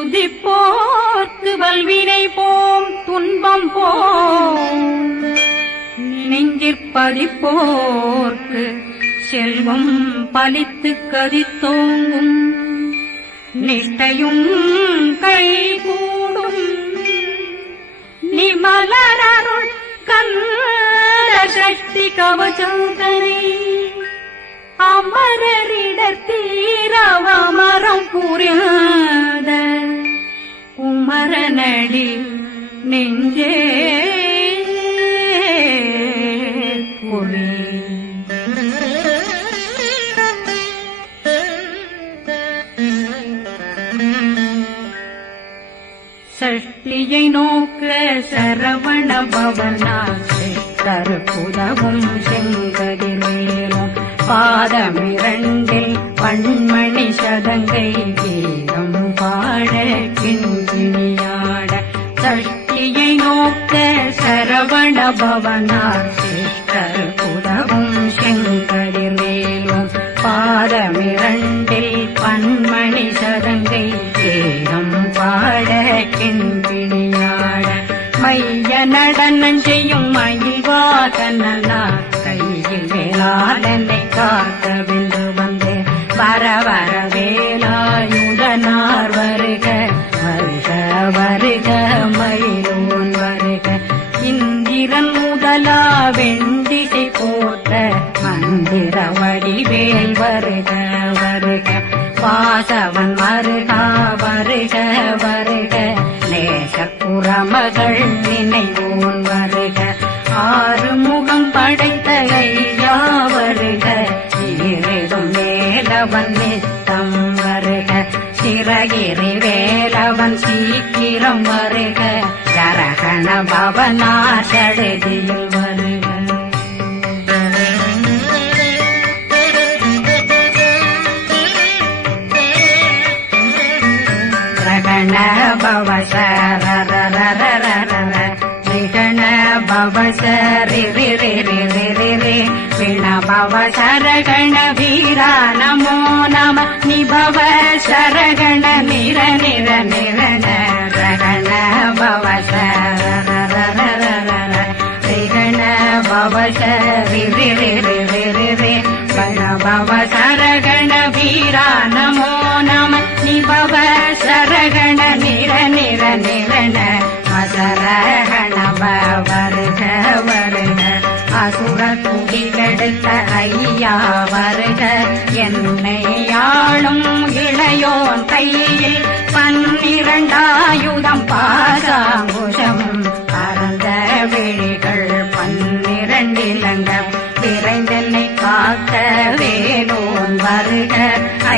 துதிப்போர்க்கு வல்வினை போம் துன்பம் போம் நெஞ்சிற்பதிப்போர்க்கு செல்வம் பலித்து கதித்தோங்கும் நிஷ்டையும் கைகூடும் நிமலரருள் கந்த சக்தி கவசந்தனை அமரரிடர் தீரவமரம் புரியாத குமரனடி நெஞ்சே புரி சஷ்டியை நோக்க சரவண பவனாசை கருப்புதவும் செங்கதிர்வேலும் பாதமிரண்டில் பண்மணி சதங்கை கீதம் பாட கிண்கிணியாட சஷ்டியை நோக்க சரவண பவனாசை கருப்புதவும் செங்கதிர்வேலும் பாதமிரண்டில் பண்மணி சதங்கை கீதம் பாட கிண்கிணியாட மைய நடனம் செய்யும் மயில்வாகனா கையில் வேளாளனை காக்க வென்று வந்து வர வர வேலாயுதனார் வருக வருக வருக மயிலோன் வருக இந்திரன் முதலா வெண்டிசை போட்ட மந்திர வடிவேல் வருக வருக வாசவன் வருகா வருக வருக நேசப்புறமகள் நினைவோன் வருக ஆறு முகம் படைத்த ஐயா வருக ஈரிடும் வேலவன் நித்தம் வருக சிறகிரி வேலவன் சீக்கிரம் வருக ஜரகண பவனார் சடதியில் வருக ரகண பவசரரரரரர ரிகண பவசரி விண பவசரகண வீரா நமோ நம நிபவ சரகண நிர நிர நிரண ரகண பவசரரரரர ரிகண பவசரி வண பவசரகண வீரா நமோ நம நிபவ சரகண நிர நிர நிரண அசரகண வருக வருக அசுர குடிகெடுத்த ஐயா வருக என்னை ஆளும் இளையோன் கையில் 12 பாசாங்குஷம் பரந்த விழிகள் 12 இலங்கம் விரைந்தென்னை காக்க வேலோன் வருக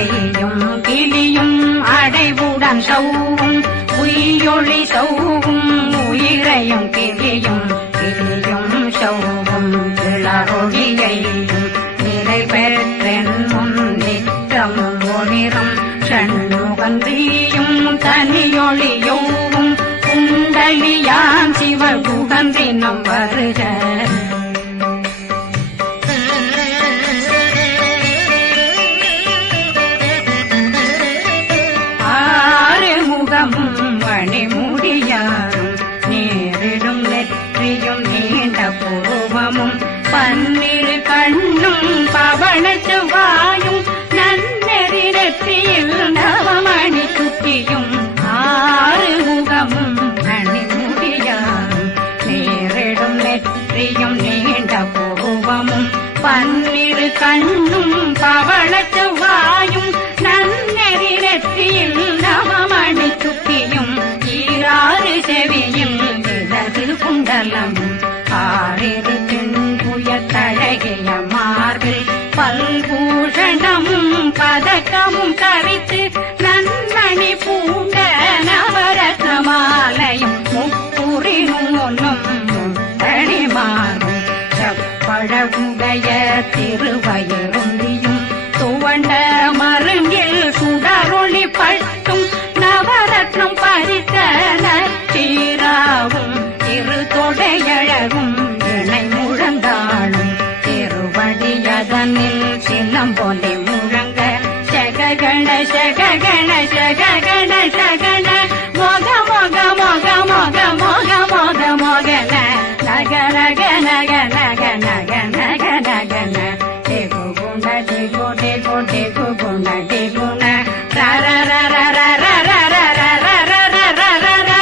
ஐயும் கிளியும் அடைவுடன் சௌவும் உயிரொளி சௌவும் உயிரையும் கிளியும் கிளியும் சௌவும் இளரொழியையும் நிறைவேற்றென் முன் நித்தம் ஒளிரும் ஷண்முகந்தியும் தனியொளியோவும் குண்டலியான் சிவகுகந்தினம் வருக மணிமுடியாரும் நேரிடும் நெற்றியும் நீண்ட பூவமும் 12 கண்ணும் பவள செவ்வாயும் நன்னெறி நெற்றியில் நவமணி சுத்தியும் 6 முகமும் மணிமுடியாரும் நேரிடும் நெற்றியும் நீண்ட பூவமும் 12 கண்ணும் பவள செவ்வாயும் நன்னெறி நெற்றியில் நவமணி சுத்தியும் 6 செவியும் இடது குண்டலம் 6 தென்புய தழகிய மார்பில் பல்பூஷணமும் பதக்கமும் தரித்து நன்மணி பூண்ட நவரத்ன மாலையும் முப்புரி நூலும் முத்தணிமாறும் செப்பழகுடைய திருவயருந்தியும் துவண்ட மருங்கில் சுடரொளி பட்டும் நவரத்னம் பறித்த நச்சீராவும் திரு தொடையழகும் இணை முழந்தாளும் திருவடியதனில் சிலம்பொலி முழங்க சககண சககண சககண சகண டிகு டிகு டிகு குண டிகுண ர ர ர ர ர ர ர ர ர ர ர ர ர ர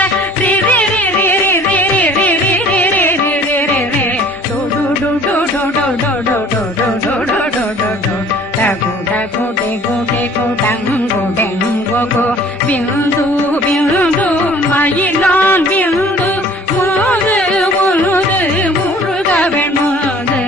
ரி ரி ரி ரி ரி ரி ரி ரி ரி ரி ரி ரி ரி ரி டு டு டு டு டு டு டு டு டு டு டு டு டு டு டு டகு டகு டிகு டிகு டங்கு டெங்கு கு பிந்து பிந்து மயிலான் பிந்து முழுது முழுது முழுகவே முழுது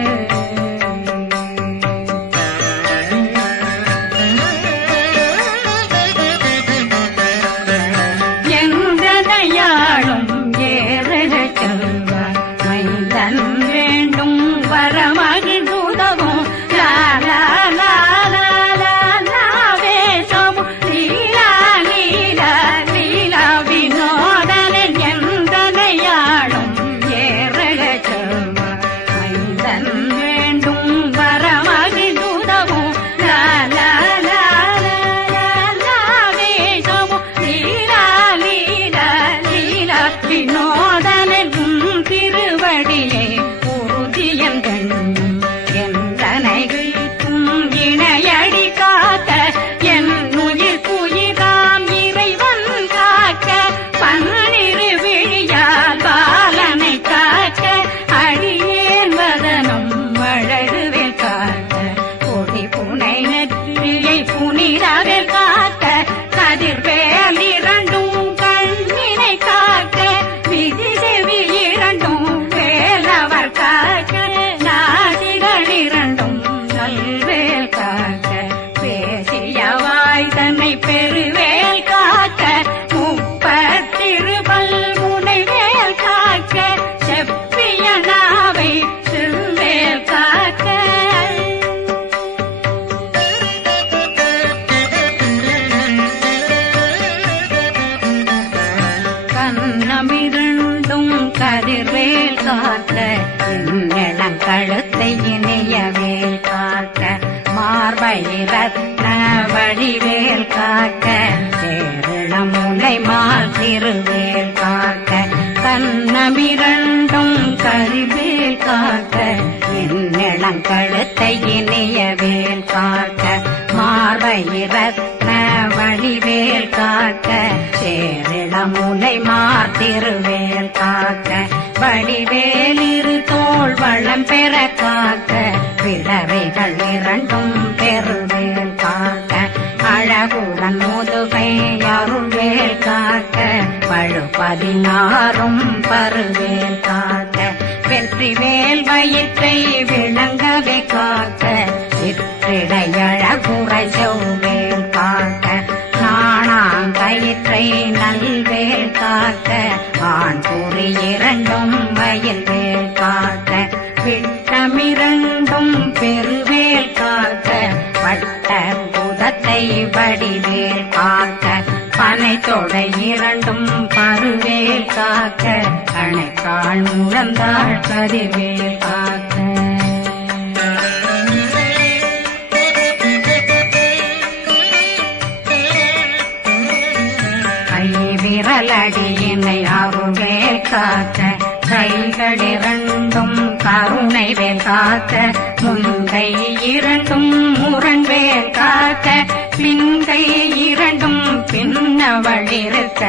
எந்தனையாளும் ஏறக செல்வார் மைந்தன் வேண்டும் வரமகிழ் உதவும் லாலா லாலா லாலா வேஷமும் லீலா லீலா லீலா வினோதனன் எந்தனையாளும் ஏறக செல்வார் மைந்தன் வேண்டும் வரமகிழ் உதவும் லாலா லாலா லாலா வேஷமும் லீலா லீலா லீலா வினோதனன் திருவடியை உறுதியன் கண்ணும் எந்தனைகளுக்கும் இணையடி காக்க என் உயிர் குயிராம் இறைவன் காக்க பன்னிரு விழியால் பாலனை காக்க அடியேன் வதனம் வழகுவேல் காக்க கொடி புனை நெற்றியை புனிதவேல் காக்க கதிர்வேல் இரண்டும் கண்ணினை காக்க விதி செவி இரண்டும் வேலவர் காக்க நாசிகள் இரண்டும் நல்வேல் காக்க பேசியவாய் தன்னை பெருவேல் காக்க முப்பத்திருபல் முனைவேல் காக்க செப்பிய நாவை செல்வேல் காக்க கண்ணமிரண்டும் கதிர்வேல் காக்க இளங்கழுத்தை இணையவேல் காக்க மார்பை ரத்ன வடிவேல் காக்க சேரணம் முலை மால் திருவேல் காக்க கண்ணமிரண்டும் கதிர்வேல் காக்க இளங்கழுத்தை இணையவேல் காக்க மார்பை ரத்ன வடிவேல் காக்க சேரிளம் முலை மார் திருவேல் காக்க வடிவேல் இரு தோள் வளம் பெற காக்க பிறவைகள் இரண்டும் பெருவேல் காக்க அழகுடன் முதுகை அருள்வேல் காக்க பழு16 பருவேல் காக்க வெற்றிவேல் வயிற்றை விளங்கவே காக்க சிற்றிடையழகுரை செவ்வேல் காக்க நாணாங்கயிற்றை நல்வேல் காக்க ஆண் குறி இரண்டும் வயல்வேல் காக்க விட்டமிரண்டும் பெருவேல் காக்க வட்ட புதத்தை வடிவேல் காக்க பனை தொடை இரண்டும் பருவேல் காக்க கணைக்கால் முழந்தாள் கதிர்வேல் காக்க விரலடியினை அருள்வேல் காக்க கைகளிரண்டும் கருணை வேல் காக்க முன்கை இரண்டும் முரண்வேல் காக்க பின்கை இரண்டும் பின்னவழிருக்க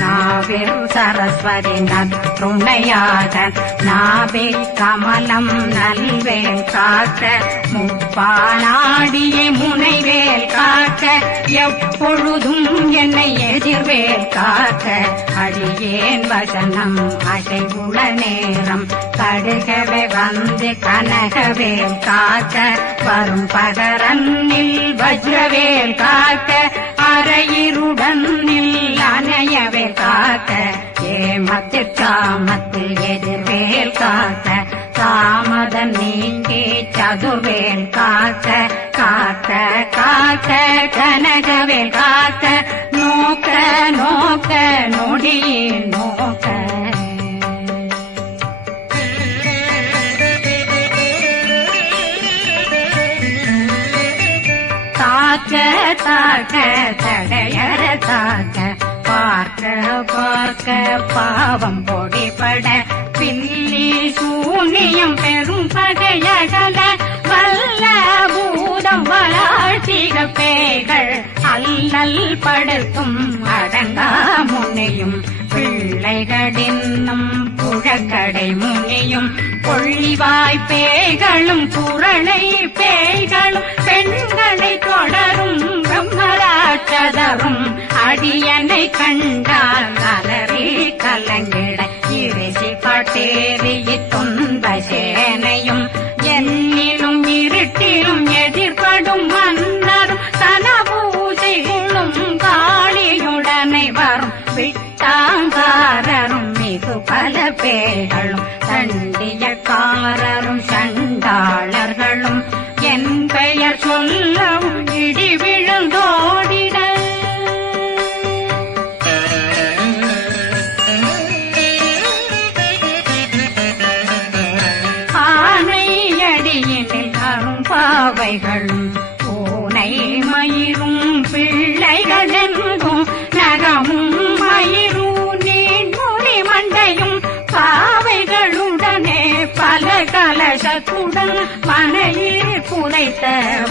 நாவில் சரஸ்வதி நற்றுணையாக நாவே கமலம் நல்வேல் காக்க முப்பாலாடியை முனைவேல் காக்க எப்பொழுதும் என்னை எதிர்வேல் காக்க அடியேன் வசனம் அசைவுள நேரம் கடுகவே வந்து கனகவேல் காக்க வரும் பகரன்னில் வஜ்ரவேல் காக்க அரையிருடன் அணையவே காக்க ஏமத்திற்காமத்தில் எதிர்வேல் காக்க தாமதம் நீங்கி சதுர்வேல் காக்க காக்க காக்க கனகவேல் காக்க நோக்க நோக்க நொடியே நோக்க தாக்க தாக்க தடையற தாக்க பார்க்க பார்க்க பாவம் பொடிபட பில்லி சூனியம் பெரும் பகையகல வல்ல பூதம் பேய்கள் அல்லல் படுத்தும் அடங்கா முனையும் பிள்ளைகளின்னும் புழக்கடை முனியும் கொள்ளிவாய் பேய்களும் குரளை பேய்களும் பெண்களை தொடரும் பிரம்மராட்சதரும் அடியனை கண்டால் அலறி கலங்கிட இரிசி காட்டேறிய துன்ப சேனையும் என்னிலும் இருட்டிலும் எதிர்படும் மன்னரும் தனபூஜைகளும் காளியுடனை வரும் விட்டாங்காரரும் மிகு பல பேர்களும் தண்டியக்காரரும் சண்டாளர்களும் என் பெயர் சொல்லவும் இடி விழுந்தோடிட ஆனையடியினில் அரும்பாவைகளும் பூனை மயிரும் பிள்ளைகளெங்கும் நகமும் மயிரும் நீண்முறி மண்டையும் பாவைகளுடனே பல கலசத்துடன் மனையில் புதைத்த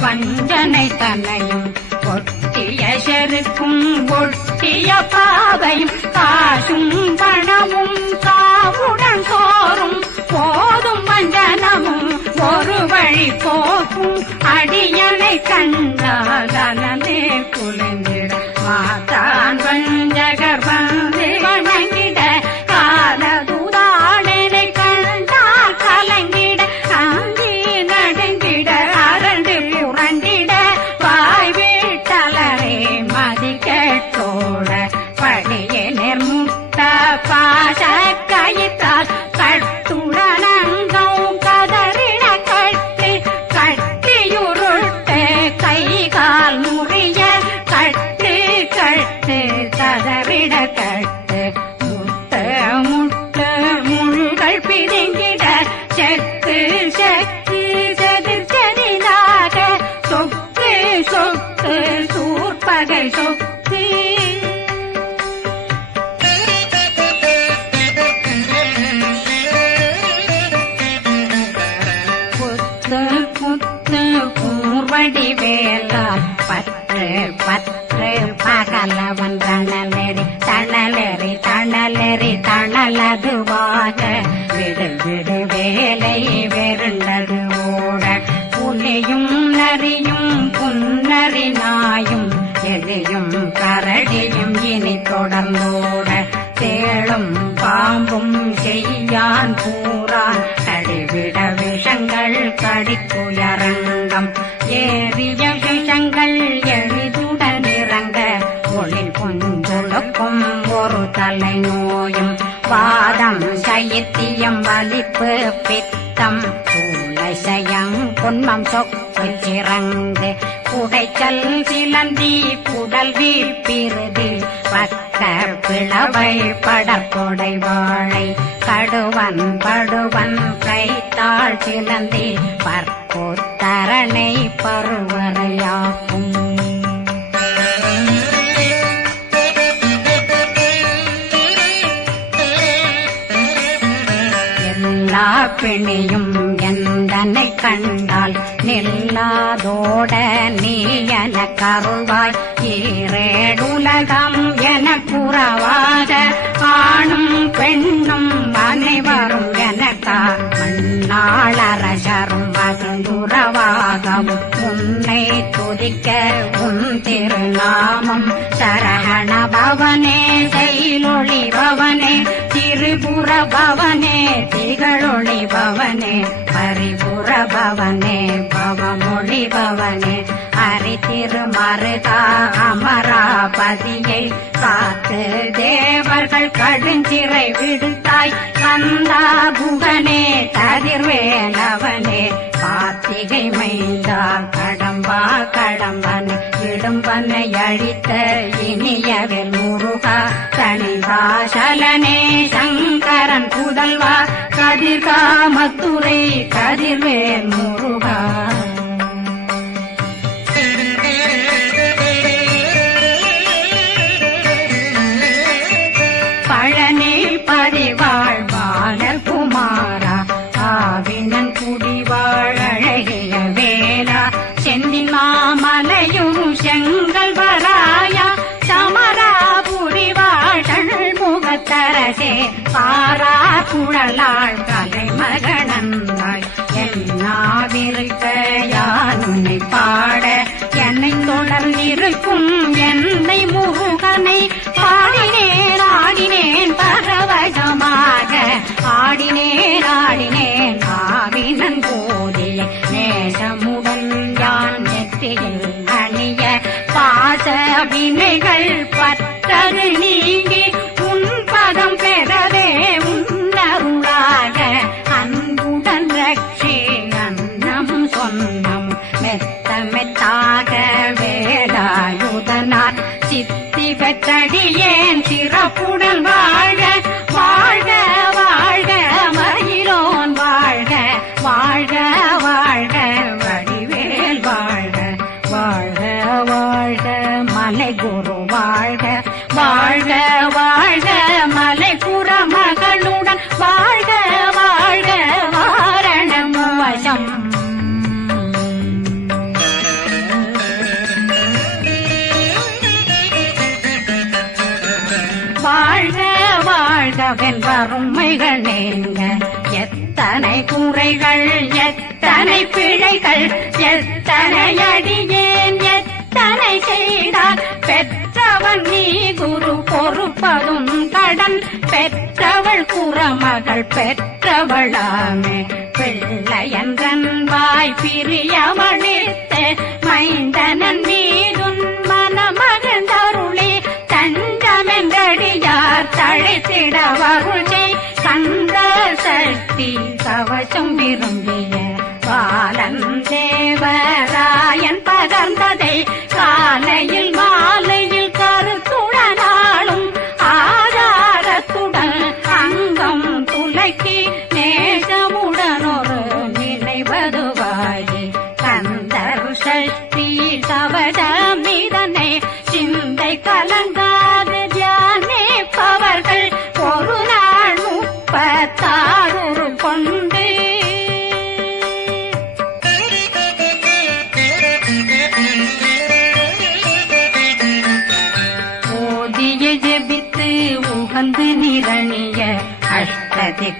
வஞ்சனை தன்னையும் ஒட்டிய செருக்கும் ஒட்டிய பாவையும் காசும் பணமும் காவுடன் சோறும் போதும் வஞ்சனமும் ஒரு வழி போக்கும் அடியனை கண்டால் அனலே குலைந்திட மாதான் வஞ்சகர் வந்து வணங்கிட காலதுதாடனை கண்டால் கலங்கிட அங்கி நடுங்கிட அரண்டு புரண்டிட வாய் வீட்டலரே மதி கேட்டோட படியே நெர்முட்ட பாச கயித்தால் கட்டுடனங்கும் கதறிட கட்டி கட்டியுருட்டு கை கால் முறிய கட்டு கட்டு கதறிட கட்டு முட்டு முட்டு முள்கள் பிதுங்கிட செக்கு செக்கு செதிர் செதிலாக சொக்கு சொக்கு சூர்பகை சொக்கு புத்து புத்து கூர்வடி வேலால் பற்று பற்று பகலவன் தணலெறி தணலெறி தணலெறி தணலதுவாக விடு விடு வேலை வெருண்டது ஓட புலியும் நரியும் புன்னரி நாயும் எலியும் கரடியும் இனி தொடர்ந்தோட தேளும் பாம்பும் செய்யான் கூறான் கடிவிட விஷங்கள் கடிக்குயரங்கம் ஏறிய விஷங்கள் எளிதுடன் இறங்க ஒளில் கொஞ்சொழுக்கும் ஒரு தலை நோயும் வாதம் சைத்தியம் வலிப்பு பித்தம் சூளைசயம் பொன்மம் சொக்கு சிறங்கு குடைச்சல் சிலந்தி குடல் வீழ்பிருதி பக்க பிளவை படற்கொடை வாழை கடுவன் படுவன் கைத்தாள் சிலந்தி பற்போத்தரணை பருவரையாக்கும் எல்லா பிணியும் எந்தனை கண்டால் நில்லாதோட நீ என கருள்வாய் ஈரேடுலகம் என குறவாக ஆணும் பெண்ணும் அனைவரும் எனக்கா மண்ணாளரசரும் மகிழ்ந்துறவாகவும் உன்னை துதிக்க உன் திருநாமம் சரகண பவனே செயலொளி பவனே திரிபுர பவனே திகழொளி பவனே பரிபுர பவனே பவமொழி பவனே ஹரி திருமருகா அமராபதியை காத்து தேவர்கள் கடுஞ்சிறை விடுத்தாய் கந்தா குகனே கதிர்வேலவனே கார்த்திகை மைந்தா கடம்பா கடம்பன் இடும்பனை அழித்த இனியவில் முருகா தனிவாசலனே சங்கரன் புதல்வா கதிர்காமத்துறை கதிர்வேல் முருகா பழனி பரிவாழ்வாளர் குமாரா ஆவினன் குடிவாழ் அழகிய வேலா செந்தில் மாமலையும் காரா குழலாள் கலைமகனந்தாய் என்னாவிருக்க யான் உன்னை பாட என்னை தொடர்ந்திருக்கும் என்னை முருகனை பாடினேன் ஆடினேன் பரவசமாக ஆடினேன் ஆடினேன் ஆவினன் போதிய நேசமுடன் யான் நெற்றியில் அணிய பாச வினைகள் பற்றது நீங்கி உன் பதம் பெறவே உன்னருளாக அன்புடன் ரட்சி அன்னம் சொன்னம் மெத்த மெத்தாக வேலாயுதனார் சித்தி பெற்றடியேன் சிறப்புடன் வாழ்க வாழ்க வாழ்க மயிலோன் வாழ்க வாழ்க வாழ்க வடிவேல் வாழ்க வாழ்க வாழ்க மலை குரு வாழ்க வாழ்க வாழ்க மலை குறமகளுடன் வாழ்க வாழ்க வாரணம் வசம் வாழ்க வாழ்கவென் வறுமைகள் நீங்க எத்தனை குறைகள் எத்தனை பிழைகள் எத்தனை அடியேன் எத்தனை செய்தார் பெற்றவன் நீ குரு பொறுப்பதும் கடன் பெற்றவள் குறமகள் பெற்றவளாமே பிள்ளையன்றன் வாய் பிரியவழித்த மைந்தனன் மீதுன் மனமகந்தருளி தஞ்சமென்றடியார் தழைத்திட வருளை கந்த சக்தி கவசம் விரும்பிய பாலன் தேவராயன் பகர்ந்ததை காலையில் மாலையில் கருத்துடனாலும் ஆதாரத்துடன் அங்கம் துலக்கி நேசமுடனொரு நினைவதுவாயி கந்தர் சக்தி கவசமிதனை சிந்தை கலங்காது தியானிப்பவர்கள் ஒரு நாள் 36 கொண்டு ஓதிய ஜெபித்து உகந்து நிரணிய அஷ்டதிக்குள்ளோரடங்கலு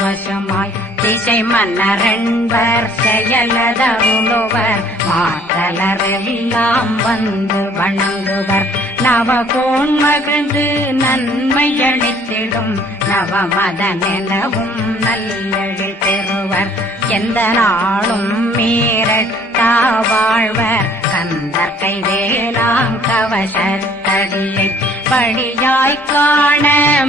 வசமாய் திசை மன்னரென்பர் செயலதருளுவர் மாற்றலரெல்லாம் வந்து வணங்குவர் நவகோன் மகிழ்ந்து நன்மையளித்திடும் நவமதனெனவும் நல்லெழில் பெறுவர் எந்த நாளும் மீறட்டா வாழ்வர் கந்தர் கைவேலாங் கவசத்தடியை படியாய் காண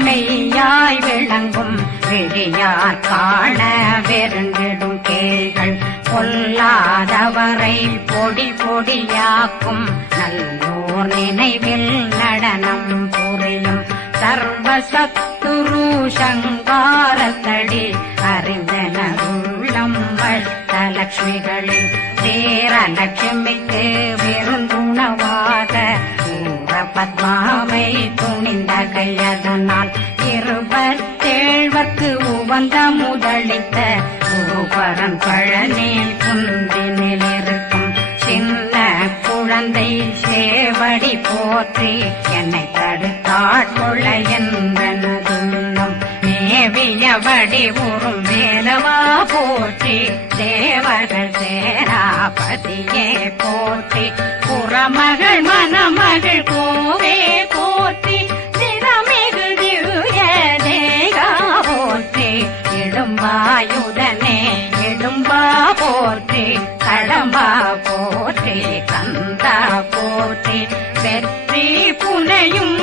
மெய்யாய் விளங்கும் விழியார் காண வெருண்டிடும் கேள்கள் பொல்லாதவரை பொடி பொடியாக்கும் நல்லோர் நினைவில் நடனம் புரியும் சர்வசத்துரு சங்காரத்தடி அறிந்தனருள்ளம் அஷ்டலட்சுமிகளில் வீரலட்சுமிக்கு விருந்துணவாக பத்மாவை துணிந்த கையதனால் 27 உவந்த முதலித்த குருபரன் பழனில் குந்தினில் இருக்கும் சின்ன குழந்தை சேவடி போற்றி என்னை தடுத்தாட்கொள்ள என்பனதுள்ளம் மேவியபடி உறும் வேலவா போற்றி தேவர்கள் சேராபதியே போற்றி புறமகள் மணமகள் கோவே போற்றி திறமிகு திவ்ய தேகா போற்றி இடும்பாயுதனே இடும்பா போற்றி கடம்பா போற்றி கந்தா போற்றி வெற்றி புனையும்